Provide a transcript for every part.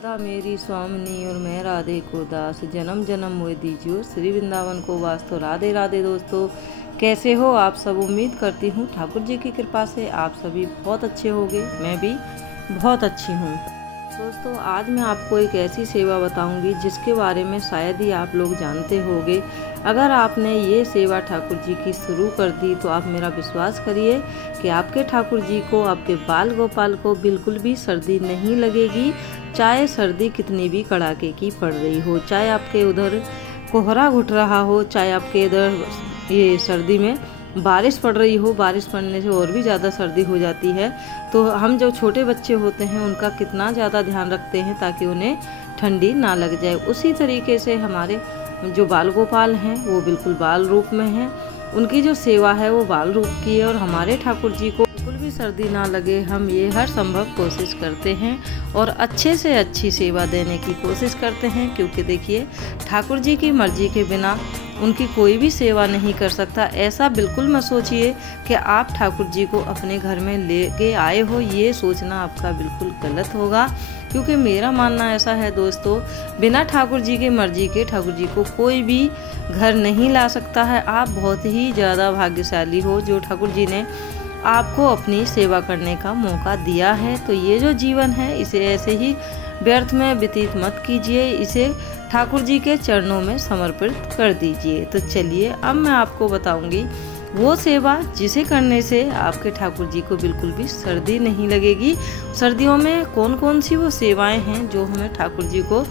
राधा मेरी स्वामिनी और मैं राधे को दास, जन्म जन्म मोह दीजियो श्री वृंदावन को वास। तो राधे राधे दोस्तों, कैसे हो आप सब। उम्मीद करती हूँ ठाकुर जी की कृपा से आप सभी बहुत अच्छे होंगे। मैं भी बहुत अच्छी हूँ। दोस्तों, आज मैं आपको एक ऐसी सेवा बताऊंगी जिसके बारे में शायद ही आप लोग जानते होंगे। अगर आपने ये सेवा ठाकुर जी की शुरू कर दी तो आप मेरा विश्वास करिए कि आपके ठाकुर जी को, आपके बाल गोपाल को बिल्कुल भी सर्दी नहीं लगेगी। चाहे सर्दी कितनी भी कड़ाके की पड़ रही हो, चाहे आपके उधर कोहरा घुट रहा हो, चाहे आपके इधर ये सर्दी में बारिश पड़ रही हो। बारिश पड़ने से और भी ज़्यादा सर्दी हो जाती है। तो हम जो छोटे बच्चे होते हैं उनका कितना ज़्यादा ध्यान रखते हैं ताकि उन्हें ठंडी ना लग जाए। उसी तरीके से हमारे जो बाल गोपाल हैं वो बिल्कुल बाल रूप में हैं। उनकी जो सेवा है वो बाल रूप की है और हमारे ठाकुर जी को बिल्कुल भी सर्दी ना लगे, हम ये हर संभव कोशिश करते हैं और अच्छे से अच्छी सेवा देने की कोशिश करते हैं। क्योंकि देखिए, ठाकुर जी की मर्जी के बिना उनकी कोई भी सेवा नहीं कर सकता। ऐसा बिल्कुल मत सोचिए कि आप ठाकुर जी को अपने घर में लेके आए हो, ये सोचना आपका बिल्कुल गलत होगा। क्योंकि मेरा मानना ऐसा है दोस्तों, बिना ठाकुर जी की मर्जी के ठाकुर जी को कोई भी घर नहीं ला सकता है। आप बहुत ही ज़्यादा भाग्यशाली हो जो ठाकुर जी ने आपको अपनी सेवा करने का मौका दिया है। तो ये जो जीवन है इसे ऐसे ही व्यर्थ में व्यतीत मत कीजिए, इसे ठाकुर जी के चरणों में समर्पित कर दीजिए। तो चलिए, अब मैं आपको बताऊंगी वो सेवा जिसे करने से आपके ठाकुर जी को बिल्कुल भी सर्दी नहीं लगेगी। सर्दियों में कौन कौन सी वो सेवाएं हैं जो हमें ठाकुर जी को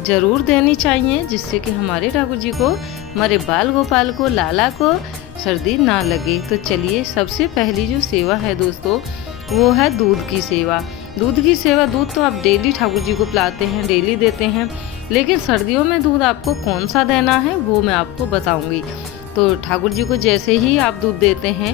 ज़रूर देनी चाहिए, जिससे कि हमारे ठाकुर जी को, हमारे बाल गोपाल को, लाला को सर्दी ना लगे। तो चलिए, सबसे पहली जो सेवा है दोस्तों वो है दूध की सेवा। दूध की सेवा, दूध तो आप डेली ठाकुर जी को पिलाते हैं, डेली देते हैं, लेकिन सर्दियों में दूध आपको कौन सा देना है वो मैं आपको बताऊंगी। तो ठाकुर जी को जैसे ही आप दूध देते हैं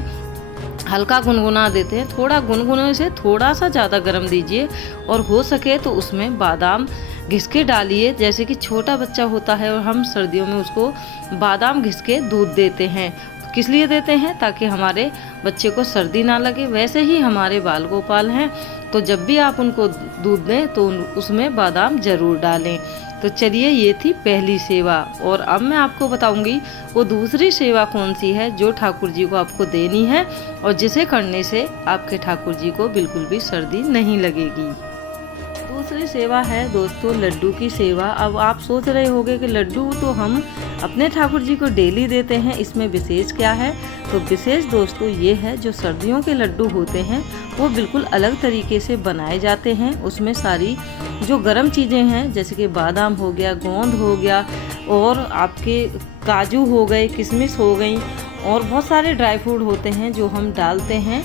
हल्का गुनगुना देते हैं, थोड़ा गुनगुने से थोड़ा सा ज़्यादा गर्म दीजिए और हो सके तो उसमें बादाम घिस के डालिए। जैसे कि छोटा बच्चा होता है और हम सर्दियों में उसको बादाम घिस के दूध देते हैं। किस लिए देते हैं? ताकि हमारे बच्चे को सर्दी ना लगे। वैसे ही हमारे बाल गोपाल हैं, तो जब भी आप उनको दूध दें तो उसमें बादाम ज़रूर डालें। तो चलिए, ये थी पहली सेवा और अब मैं आपको बताऊंगी वो दूसरी सेवा कौन सी है जो ठाकुर जी को आपको देनी है और जिसे करने से आपके ठाकुर जी को बिल्कुल भी सर्दी नहीं लगेगी। दूसरी सेवा है दोस्तों लड्डू की सेवा। अब आप सोच रहे होंगे कि लड्डू तो हम अपने ठाकुर जी को डेली देते हैं, इसमें विशेष क्या है? तो विशेष दोस्तों ये है, जो सर्दियों के लड्डू होते हैं वो बिल्कुल अलग तरीके से बनाए जाते हैं। उसमें सारी जो गर्म चीज़ें हैं जैसे कि बादाम हो गया, गोंद हो गया और आपके काजू हो गए, किशमिश हो गई और बहुत सारे ड्राई फ्रूट होते हैं जो हम डालते हैं।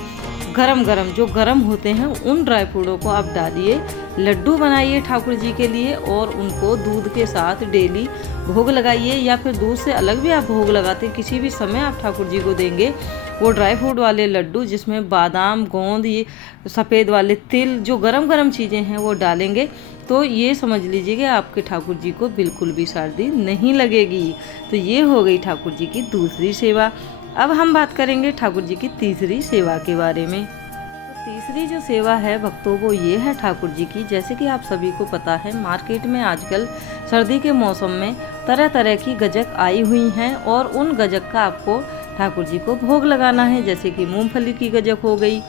गरम गरम जो गरम होते हैं उन ड्राई फ्रूटों को आप डालिए, लड्डू बनाइए ठाकुर जी के लिए और उनको दूध के साथ डेली भोग लगाइए, या फिर दूध से अलग भी आप भोग लगाते किसी भी समय आप ठाकुर जी को देंगे। वो ड्राई फ्रूट वाले लड्डू जिसमें बादाम, गोंद, ये सफ़ेद वाले तिल, जो गरम गरम चीज़ें हैं वो डालेंगे, तो ये समझ लीजिए कि आपके ठाकुर जी को बिल्कुल भी सर्दी नहीं लगेगी। तो ये हो गई ठाकुर जी की दूसरी सेवा। अब हम बात करेंगे ठाकुर जी की तीसरी सेवा के बारे में। तो तीसरी जो सेवा है भक्तों वो ये है ठाकुर जी की, जैसे कि आप सभी को पता है मार्केट में आजकल सर्दी के मौसम में तरह तरह की गजक आई हुई हैं और उन गजक का आपको ठाकुर जी को भोग लगाना है। जैसे कि मूंगफली की गजक हो गई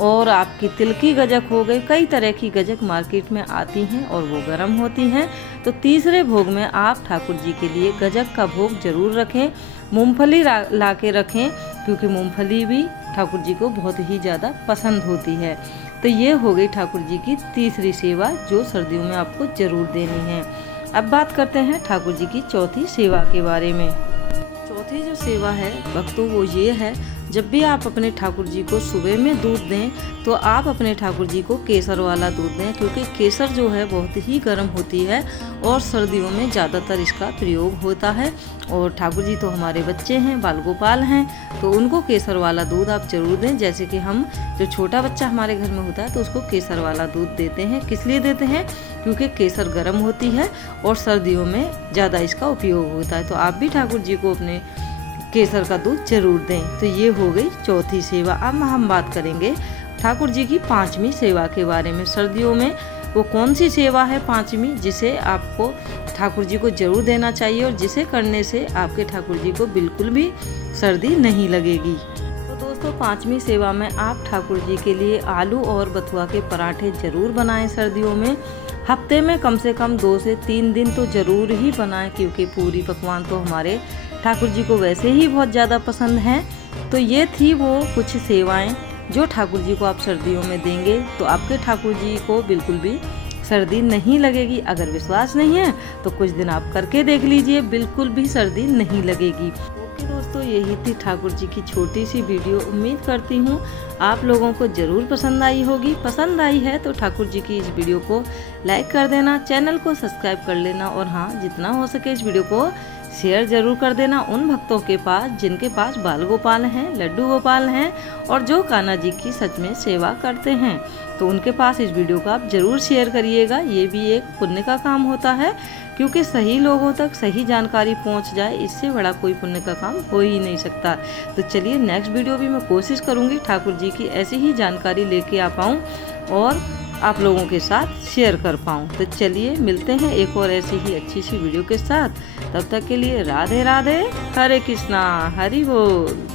और आपकी तिल की गजक हो गई, कई तरह की गजक मार्केट में आती हैं और वो गर्म होती हैं। तो तीसरे भोग में आप ठाकुर जी के लिए गजक का भोग जरूर रखें, मूंगफली ला के रखें, क्योंकि मूंगफली भी ठाकुर जी को बहुत ही ज़्यादा पसंद होती है। तो ये हो गई ठाकुर जी की तीसरी सेवा जो सर्दियों में आपको ज़रूर देनी है। अब बात करते हैं ठाकुर जी की चौथी सेवा के बारे में। चौथी जो सेवा है भक्तों वो ये है, जब भी आप अपने ठाकुर जी को सुबह में दूध दें तो आप अपने ठाकुर जी को केसर वाला दूध दें, क्योंकि केसर जो है बहुत ही गर्म होती है और सर्दियों में ज़्यादातर इसका प्रयोग होता है। और ठाकुर जी तो हमारे बच्चे हैं, बाल गोपाल हैं, तो उनको केसर वाला दूध आप जरूर दें। जैसे कि हम जो छोटा बच्चा हमारे घर में होता है तो उसको केसर वाला दूध देते हैं। किस लिए देते हैं? क्योंकि केसर गर्म होती है और सर्दियों में ज़्यादा इसका उपयोग होता है। तो आप भी ठाकुर जी को अपने केसर का दूध जरूर दें। तो ये हो गई चौथी सेवा। अब हम बात करेंगे ठाकुर जी की पांचवी सेवा के बारे में। सर्दियों में वो कौन सी सेवा है पांचवी जिसे आपको ठाकुर जी को जरूर देना चाहिए और जिसे करने से आपके ठाकुर जी को बिल्कुल भी सर्दी नहीं लगेगी। तो दोस्तों, पांचवी सेवा में आप ठाकुर जी के लिए आलू और बथुआ के पराठे जरूर बनाएं सर्दियों में। हफ्ते में कम से कम 2 से 3 दिन तो ज़रूर ही बनाएं, क्योंकि पूरी पकवान तो हमारे ठाकुर जी को वैसे ही बहुत ज़्यादा पसंद हैं। तो ये थी वो कुछ सेवाएं जो ठाकुर जी को आप सर्दियों में देंगे तो आपके ठाकुर जी को बिल्कुल भी सर्दी नहीं लगेगी। अगर विश्वास नहीं है तो कुछ दिन आप करके देख लीजिए, बिल्कुल भी सर्दी नहीं लगेगी। ओके दोस्तों, यही थी ठाकुर जी की छोटी सी वीडियो। उम्मीद करती हूँ आप लोगों को ज़रूर पसंद आई होगी। पसंद आई है तो ठाकुर जी की इस वीडियो को लाइक कर देना, चैनल को सब्सक्राइब कर लेना और हाँ, जितना हो सके इस वीडियो को शेयर जरूर कर देना उन भक्तों के पास जिनके पास बाल गोपाल हैं, लड्डू गोपाल हैं और जो कान्हा जी की सच में सेवा करते हैं। तो उनके पास इस वीडियो को आप जरूर शेयर करिएगा। ये भी एक पुण्य का काम होता है, क्योंकि सही लोगों तक सही जानकारी पहुंच जाए, इससे बड़ा कोई पुण्य का काम हो ही नहीं सकता। तो चलिए, नेक्स्ट वीडियो भी मैं कोशिश करूंगी ठाकुर जी की ऐसी ही जानकारी लेके आ पाऊँ और आप लोगों के साथ शेयर कर पाऊँ। तो चलिए, मिलते हैं एक और ऐसी ही अच्छी सी वीडियो के साथ। तब तक के लिए राधे राधे, हरे कृष्णा, हरि बोल।